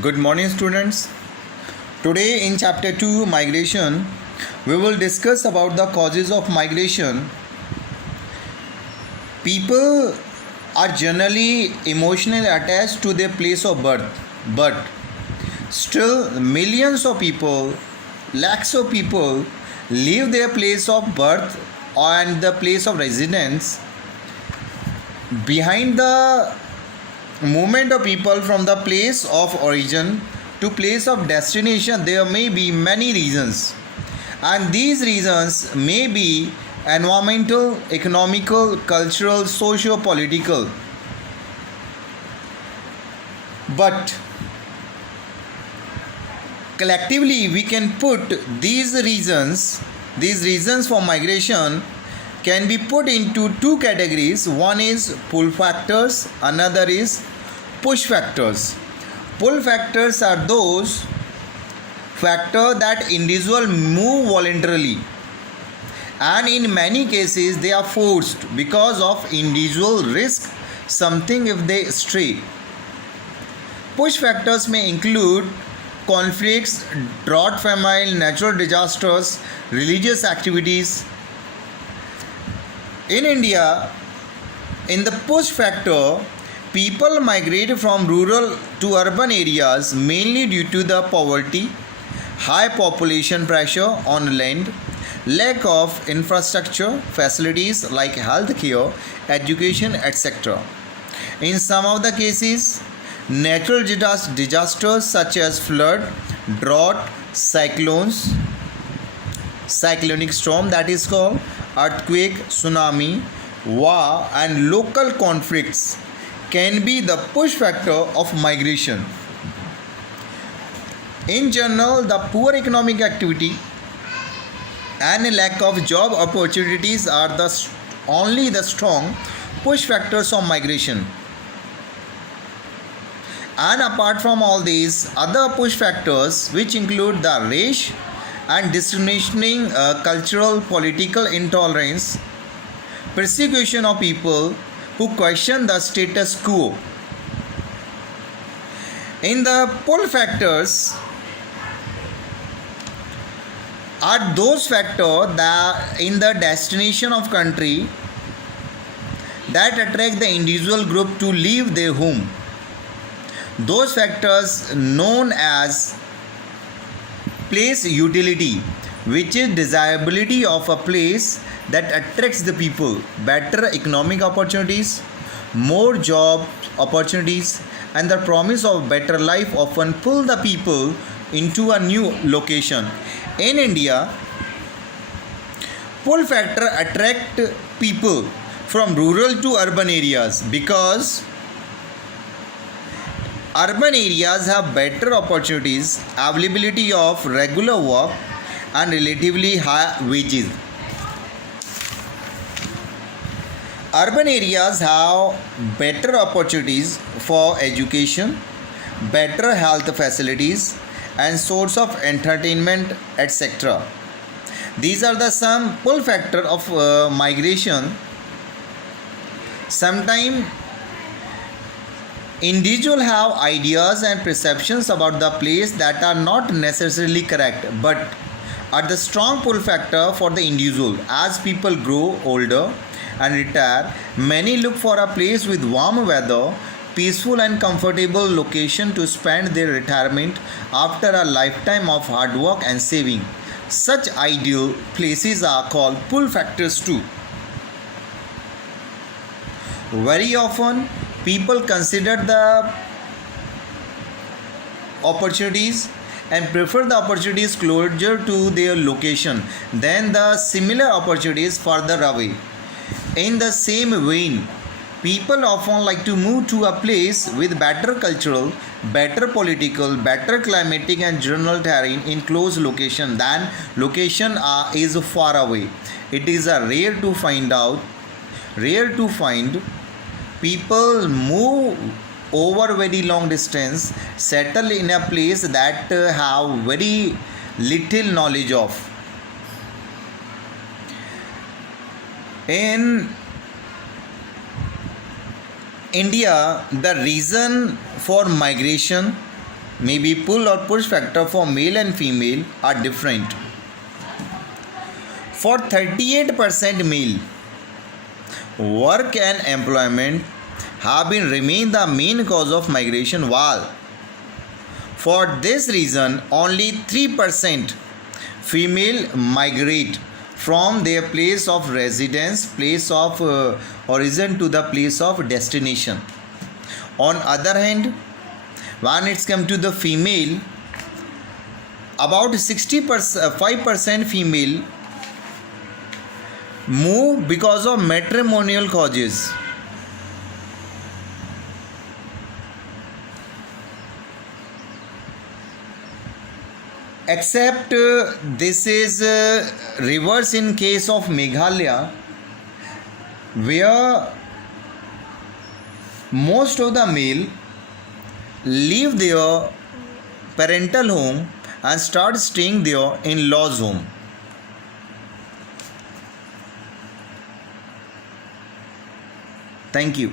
Good morning, students. Today in chapter 2 migration, we will discuss about the causes of migration. People are generally emotionally attached to their place of birth, but still millions of people, lakhs of people leave their place of birth and the place of residence. Behind the movement of people from the place of origin to place of destination, there may be many reasons, and these reasons may be environmental, economical, cultural, socio-political. But collectively we can put these reasons for migration can be put into two categories. One is pull factors, another is push factors. Pull factors are those factors that individual move voluntarily, and in many cases they are forced because of individual risk something if they stray. Push factors may include conflicts, drought, famine, natural disasters, religious activities. In India, in the push factor, people migrate from rural to urban areas mainly due to the poverty, high population pressure on land, lack of infrastructure facilities like healthcare, education, etc. In some of the cases, natural disasters such as flood, drought, cyclonic storm that is called, earthquake, tsunami, war, and local conflicts can be the push factor of migration. In general, the poor economic activity and a lack of job opportunities are only the strong push factors of migration. And apart from all these other push factors, which include the race and discriminating, cultural, political intolerance, persecution of people who question the status quo. In the pull factors are those factors that in the destination of country that attract the individual group to leave their home. Those factors known as place utility, which is desirability of a place that attracts the people, better economic opportunities, more job opportunities, and the promise of better life often pull the people into a new location. In India, pull factor attract people from rural to urban areas because urban areas have better opportunities, availability of regular work, and relatively high wages. Urban areas have better opportunities for education, better health facilities, and source of entertainment, etc. These are the some pull factor of migration. Sometimes individuals have ideas and perceptions about the place that are not necessarily correct, but are the strong pull factor for the individual. As people grow older and retire, many look for a place with warm weather, peaceful and comfortable location to spend their retirement after a lifetime of hard work and saving. Such ideal places are called pull factors too. Very often, people consider the opportunities and prefer the opportunities closer to their location than the similar opportunities further away. In the same vein, people often like to move to a place with better cultural, better political, better climatic and general terrain in close location than location is far away. It is a rare to find people move over very long distance, settle in a place that have very little knowledge of. In India, the reason for migration maybe pull or push factor for male and female are different. For 38% male, work and employment have been remain the main cause of migration, while for this reason only 3% female migrate from their place of residence, place of origin to the place of destination. On other hand, when it's come to the female, about 5% female move because of matrimonial causes. Except this is reverse in case of Meghalaya, where most of the male leave their parental home and start staying there in laws home. Thank you.